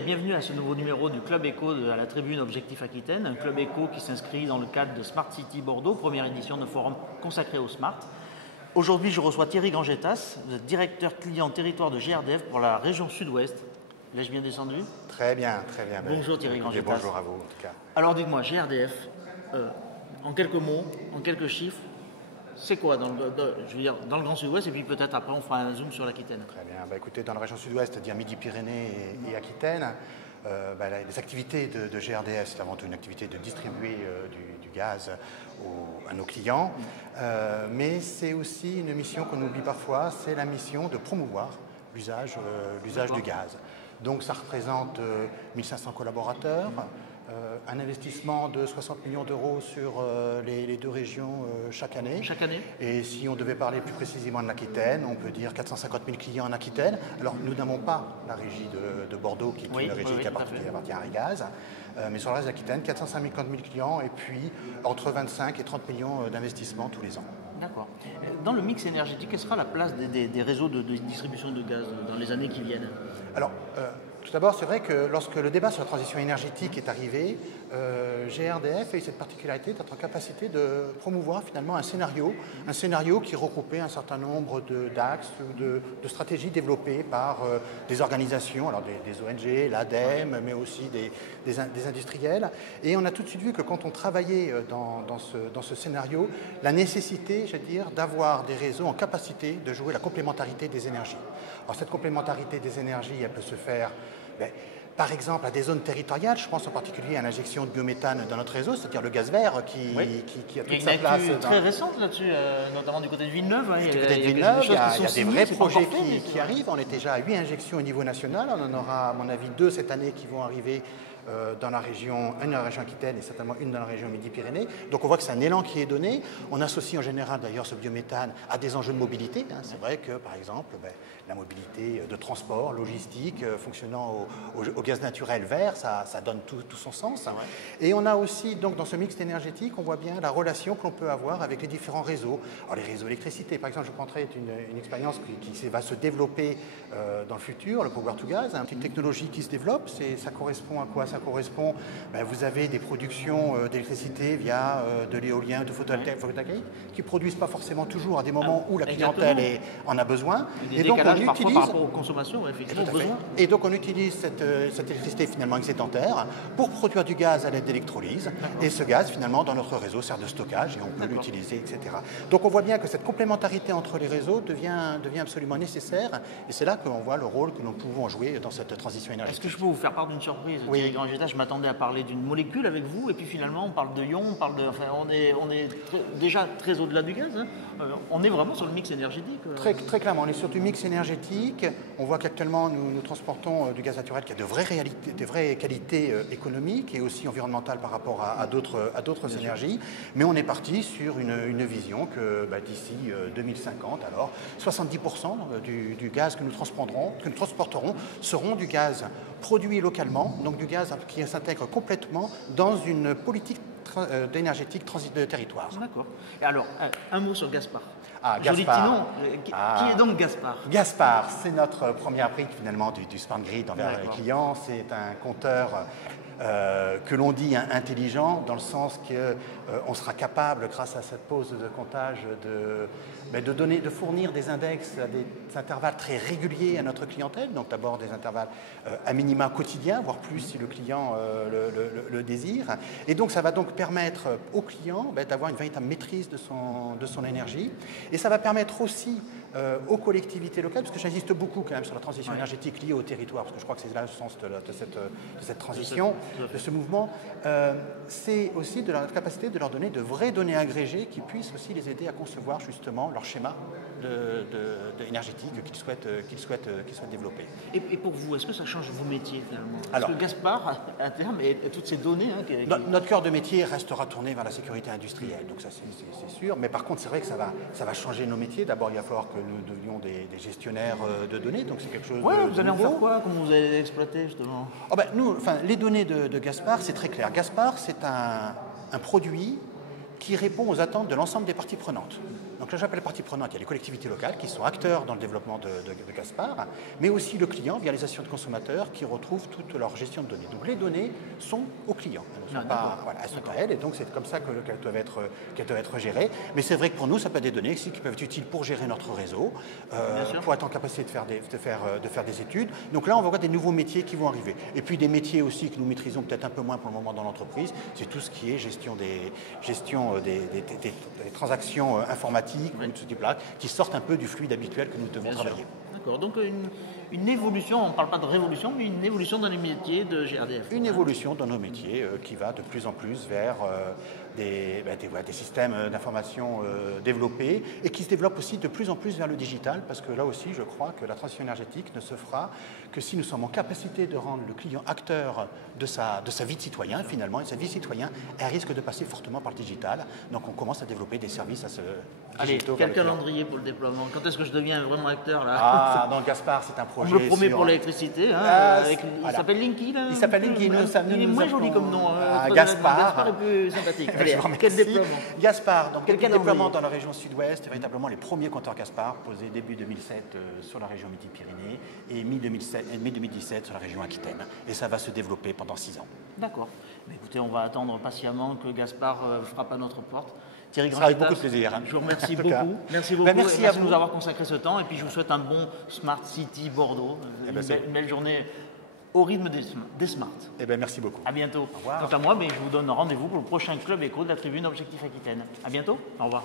et bienvenue à ce nouveau numéro du Club Éco à la tribune Objectif Aquitaine, un Club Éco qui s'inscrit dans le cadre de Smart City Bordeaux, première édition de forum consacré au Smart. Aujourd'hui, je reçois Thierry Grangetas, directeur client territoire de GRDF pour la région Sud-Ouest. L'ai-je bien descendu? Très bien, très bien. Bonjour Thierry Grangetas. Bonjour à vous en tout cas. Alors dites-moi, GRDF, en quelques mots, en quelques chiffres, c'est quoi dans le Grand Sud-Ouest et puis peut-être après on fera un zoom sur l'Aquitaine. Très bien. Écoutez, dans la région Sud-Ouest, c'est-à-dire Midi-Pyrénées et Aquitaine, les activités de GRDF, c'est avant tout une activité de distribuer du gaz à nos clients, mais c'est aussi une mission qu'on oublie parfois, c'est la mission de promouvoir l'usage du gaz. Donc ça représente 1500 collaborateurs, un investissement de 60 millions d'euros sur les deux régions chaque année. Chaque année. Et si on devait parler plus précisément de l'Aquitaine, on peut dire 450 000 clients en Aquitaine. Alors nous n'avons pas la régie de Bordeaux qui est une régie qui appartient à Régaz, mais sur le reste de l'Aquitaine, 450 000 clients et puis entre 25 et 30 millions d'investissements tous les ans. D'accord. Dans le mix énergétique, quelle sera la place des réseaux de distribution de gaz dans les années qui viennent? Alors, tout d'abord, c'est vrai que lorsque le débat sur la transition énergétique est arrivé, GRDF a eu cette particularité d'être en capacité de promouvoir finalement un scénario qui regroupait un certain nombre d'axes ou de stratégies développées par des organisations, alors des ONG, l'ADEME, mais aussi des industriels. Et on a tout de suite vu que quand on travaillait dans ce scénario, la nécessité, je veux dire, d'avoir des réseaux en capacité de jouer la complémentarité des énergies. Alors cette complémentarité des énergies, elle peut se faire par exemple à des zones territoriales. Je pense en particulier à l'injection de biométhane dans notre réseau, c'est-à-dire le gaz vert qui a toute sa place. Il y a une très récente là-dessus, notamment du côté de Villeneuve. Du côté de Villeneuve, il y a des vrais projets qui arrivent. On est déjà à 8 injections au niveau national. On en aura, à mon avis, 2 cette année qui vont arriver dans la région, une dans la région Aquitaine et certainement une dans la région Midi-Pyrénées. Donc on voit que c'est un élan qui est donné. On associe en général d'ailleurs ce biométhane à des enjeux de mobilité. C'est vrai que par exemple la mobilité de transport, logistique, fonctionnant au gaz naturel vert, ça donne tout son sens. Et on a aussi donc dans ce mix énergétique, on voit bien la relation que l'on peut avoir avec les différents réseaux. Alors les réseaux d'électricité, par exemple, je prendrai une expérience qui va se développer dans le futur, le power to gas, une technologie qui se développe. Ça correspond à quoi? Ça correspond, vous avez des productions d'électricité via de l'éolien, de photovoltaïque, qui ne produisent pas forcément toujours à des moments où la clientèle en a besoin. Et donc on utilise par rapport aux consommations, effectivement, besoin. Et donc on utilise cette électricité finalement excédentaire pour produire du gaz à l'aide d'électrolyse. Et ce gaz finalement dans notre réseau sert de stockage et on peut l'utiliser, etc. Donc on voit bien que cette complémentarité entre les réseaux devient absolument nécessaire. Et c'est là qu'on voit le rôle que nous pouvons jouer dans cette transition énergétique. Est-ce que je peux vous faire part d'une surprise? Oui. Je m'attendais à parler d'une molécule avec vous, et puis finalement on parle de ions, on est déjà très au-delà du gaz. On est vraiment sur le mix énergétique. Très clairement, on est sur du mix énergétique. On voit qu'actuellement nous transportons du gaz naturel qui a de vraies qualités économiques et aussi environnementales par rapport à d'autres énergies. Mais on est parti sur une vision que d'ici 2050, alors 70% du gaz que nous transporterons seront du gaz produit localement, donc du gaz qui s'intègre complètement dans une politique énergétique de territoire. D'accord. Et alors, un mot sur Gaspard. Joli petit nom. Qui est donc Gaspard? Gaspard, c'est notre première brique finalement du Smart Grid envers les clients. C'est un compteur que l'on dit intelligent, dans le sens qu'on sera capable, grâce à cette pose de comptage, de fournir des index à des intervalles très réguliers à notre clientèle. Donc d'abord des intervalles à minima quotidiens, voire plus si le client le désire. Et donc ça va donc permettre au client d'avoir une véritable maîtrise de son énergie. Et ça va permettre aussi aux collectivités locales, parce que j'insiste beaucoup quand même sur la transition énergétique liée au territoire, parce que je crois que c'est là le sens de cette transition, de ce mouvement, c'est aussi de la capacité de leur donner de vraies données agrégées qui puissent aussi les aider à concevoir justement leur schéma énergétique qu'ils souhaitent développer. Et pour vous, est-ce que ça change vos métiers finalement? Parce que Gaspard, à terme, et toutes ces données... Notre cœur de métier restera tourné vers la sécurité industrielle, donc ça c'est sûr, mais par contre c'est vrai que ça va changer nos métiers. D'abord il va falloir que nous devenions des gestionnaires de données, donc c'est quelque chose de vous allez nouveau. en faire quoi? Comment vous allez exploiter justement? Les données de Gaspard, c'est très clair. Gaspard, c'est un produit qui répond aux attentes de l'ensemble des parties prenantes. Donc là, j'appelle les parties prenantes, il y a les collectivités locales qui sont acteurs dans le développement de Gaspard, mais aussi le client via les associations de consommateurs qui retrouvent toute leur gestion de données. Donc les données sont aux clients, elles ne sont pas, voilà, elles sont à elles, et donc c'est comme ça qu'elles doivent être gérées. Mais c'est vrai que pour nous, ça peut être des données qui peuvent être utiles pour gérer notre réseau, pour être en capacité de faire des études. Donc là, on va voir des nouveaux métiers qui vont arriver. Et puis des métiers aussi que nous maîtrisons peut-être un peu moins pour le moment dans l'entreprise, c'est tout ce qui est gestion des transactions informatiques ou de ce type-là, qui sortent un peu du fluide habituel que nous devons travailler. D'accord, donc une évolution, on ne parle pas de révolution, mais une évolution dans les métiers de GRDF. Une évolution dans nos métiers qui va de plus en plus vers des systèmes d'information développés et qui se développent aussi de plus en plus vers le digital, parce que là aussi, je crois que la transition énergétique ne se fera que si nous sommes en capacité de rendre le client acteur de sa vie de citoyen, finalement, et sa vie de citoyen, elle risque de passer fortement par le digital. Donc on commence à développer des services à ce digitaux. Allez, quel calendrier pour le déploiement? Quand est-ce que je deviens vraiment acteur là? Ah, donc Gaspard, c'est un projet. On me le promet pour l'électricité. Hein, il s'appelle Linky, là. Il s'appelle Linky. Il est moins joli comme nom. Gaspard. Gaspard est plus sympathique. Allez, quel déploiement? Gaspard, donc quel déploiement dans la région sud-ouest, véritablement les premiers compteurs Gaspard posés début 2007 sur la région Midi-Pyrénées et mi-2017 sur la région Aquitaine. Et ça va se développer pendant 6 ans. D'accord. Mais écoutez, on va attendre patiemment que Gaspard frappe à notre porte. Thierry Grandjetas, avec beaucoup de plaisir. Je vous remercie beaucoup. Merci beaucoup. Merci à vous de nous avoir consacré ce temps. Et puis je vous souhaite un bon Smart City Bordeaux. Une belle journée au rythme des Smart. Eh bien, merci beaucoup. À bientôt. Au revoir. Quant à moi, je vous donne rendez-vous pour le prochain Club Éco de la Tribune Objectif Aquitaine. À bientôt. Au revoir.